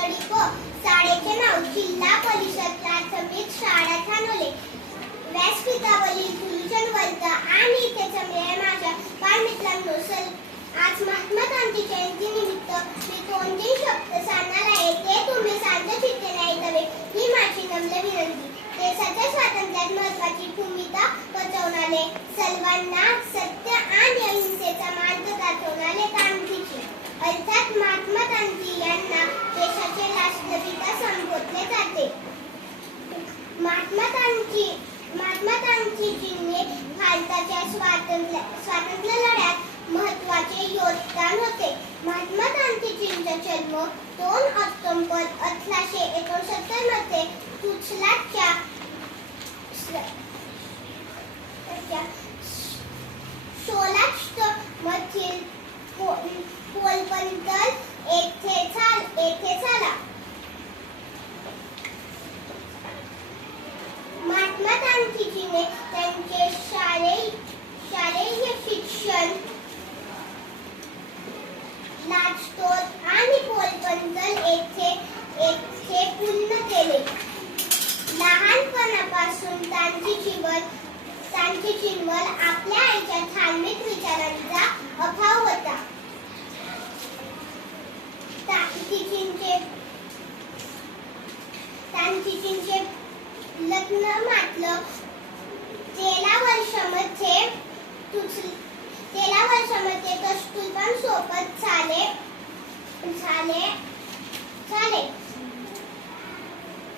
तडी प शाळेचे नाव जिल्हा परिषद प्राथमिक शाळा ठाणोले. व्यासपीठावरील गुरुजन वर्ग आणि इथे जमलेल्या माझ्या बालमित्रांनो, आज महात्मा गांधी जयंती निमित्त मी कोणतेही शब्द सांगणार आहे ते तुम्ही शांत चित्तेने ऐकावे ही माझी नम्र विनंती. देशाच्या स्वातंत्र्यात महत्त्वाची भूमिका बजावणारे, सर्वांना सत्य आणि अहिंसेचा मार्ग दाखवणारे गांधीजी अर्थात महात्मा गांधी यांना देशाचे राष्ट्रपिता संबोधले जाते. महात्मा गांधीजींनी भारताच्या स्वातंत्र्य लढ्यात महत्त्वाचे योगदान होते. महात्मा गांधीजींचा जन्म 2 ऑक्टोबर 1869 मध्ये गुजरातच्या सौराष्ट्र मधील पोरबंदर येथे झाला. महात्मा गांधीजीने त्यांचे शालेय शिक्षण राजकोट आणि पोरबंदर येथे पूर्ण केले. लहानपणापासून गांधीजींवर आपल्या आईच्या धार्मिक विचारांचा अभाव होता. गांधीजींचे लग्न मात्र 13 वर्षामध्ये कस्तुरबा सोबत झाले.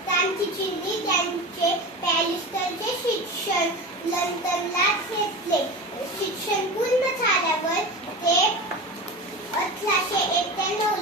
गांधीजींनी त्यांचे बॅरिस्टरचे शिक्षण लंडनला घेतले. शिक्षण पूर्ण झाल्यावर ते 1891